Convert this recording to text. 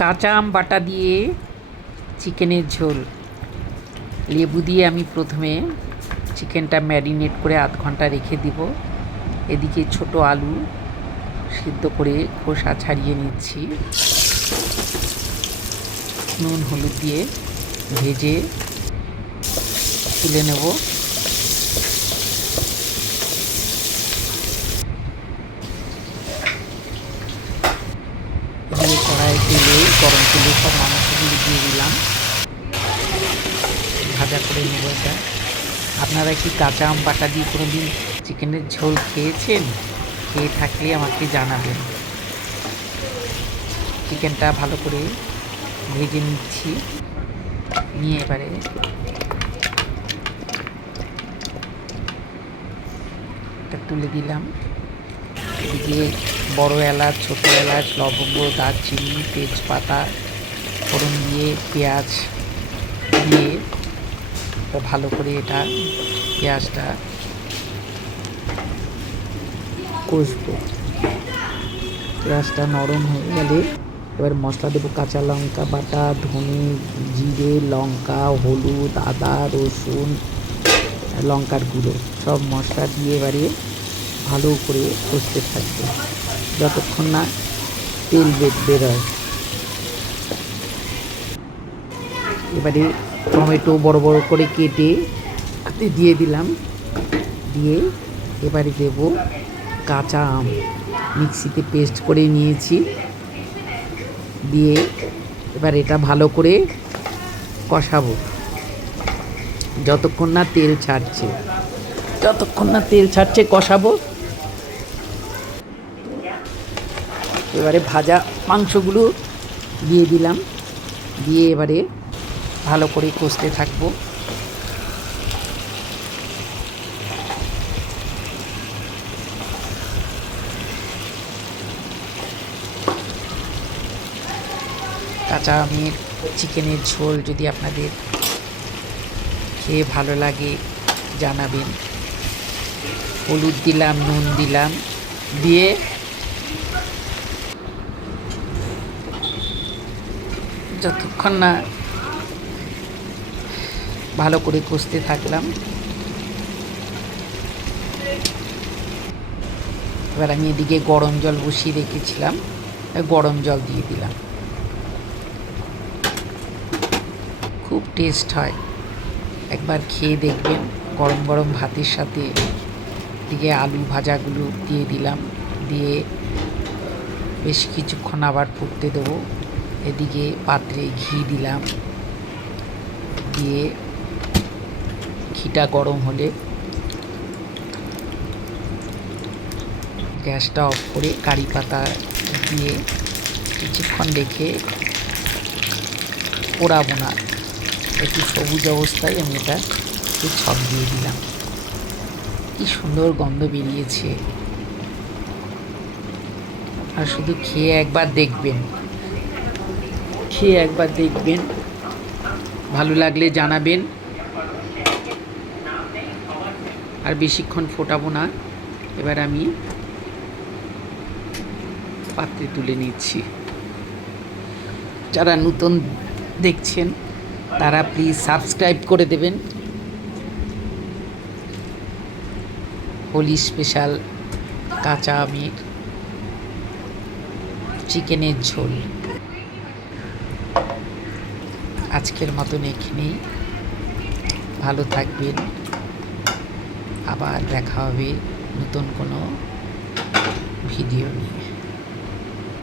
কাঁচা আম বাটা দিয়ে চিকেনের ঝোল। লেবু দিয়ে আমি প্রথমে চিকেনটা ম্যারিনেট করে আধ ঘণ্টা রেখে দিব। এদিকে ছোট আলু সিদ্ধ করে খোসা ছাড়িয়ে নিচ্ছি। নুন, হলুদ দিয়ে ভেজে তুলে নেব দিয়ে কড়াই তেলে গরম তেলে মাংসগুলো দিয়ে দিলাম। ভাজা করে নেব এটা। আপনারা কি কাঁচা আম বাটা দিয়ে কোনো দিন চিকেনের ঝোল খেয়েছেন? খেয়ে থাকলে আমাকে জানাবেন। চিকেনটা ভালো করে ভেজে নিচ্ছি। নিয়ে এবারে তুলে দিলাম। এদিকে বড় এলাচ, ছোটো এলাচ, লবঙ্গ, দারচিনি, তেজপাতা ফোড়ন দিয়ে পেঁয়াজ দিয়ে ভালো করে এটা পেঁয়াজটা কষবো। পেঁয়াজটা নরম হয়ে গেলে এবার মশলা দেবো কাঁচা লঙ্কা বাটা, ধনে জিরে, লঙ্কা, হলুদ, আদা, রসুন, লঙ্কার গুঁড়ো সব মশলা দিয়ে এবারে ভালো করে কষতে থাকবে। যতক্ষণ না তেল বের বেরোয়। এবারে টমেটো বড় বড় করে কেটে দিয়ে দিলাম। দিয়ে এবারে দেব কাঁচা আম। মিক্সিতে পেস্ট করে নিয়েছি। দিয়ে এবার এটা ভালো করে কষাবো। যতক্ষণ না তেল ছাড়ছে। যতক্ষণ না তেল ছাড়ছে কষাবো। এবারে ভাজা মাংসগুলো দিয়ে দিলাম। দিয়ে এবারে ভালো করে কষতে থাকব। কাঁচা আমের চিকেনের ঝোল যদি আপনাদের খেয়ে ভালো লাগে, জানাবেন। হলুদ দিলাম, নুন দিলাম, দিয়ে যতক্ষণ না ভালো করে কষতে থাকলাম। এবার আমি এদিকে গরম জল বসিয়ে রেখেছিলাম গরম জল দিয়ে দিলাম। খুব টেস্ট হয়। একবার খেয়ে দেখবেন, গরম গরম ভাতের সাথে দিকে আলু ভাজাগুলো দিয়ে দিলাম, দিয়ে বেশ কিছুক্ষণ আবার ফুটতে দেবো। এদিকে পাত্রে ঘি দিলাম, দিয়ে ঘিটা গরম হলে গ্যাসটা অফ করে কারি পাতা দিয়ে কিছুক্ষণ রেখে পোড়াবো না। একটু সবুজ অবস্থায় আমি এটা একটু ছক দিয়ে দিলাম। কি সুন্দর গন্ধ বেরিয়েছে। আর শুধু খেয়ে একবার দেখবেন। খেয়ে একবার দেখবেন। ভালো লাগলে জানাবেন। আর বেশিক্ষণ ফোটাবো না। এবার আমি পাত্রে তুলে নিচ্ছি। যারা নতুন দেখছেন, তারা প্লিজ সাবস্ক্রাইব করে দেবেন। হোলি স্পেশাল কাঁচা আমের চিকেনের ঝোল। আজকের মতন এখানেই। ভালো থাকবেন। আবার দেখা হবে নতুন কোনো ভিডিও নিয়ে।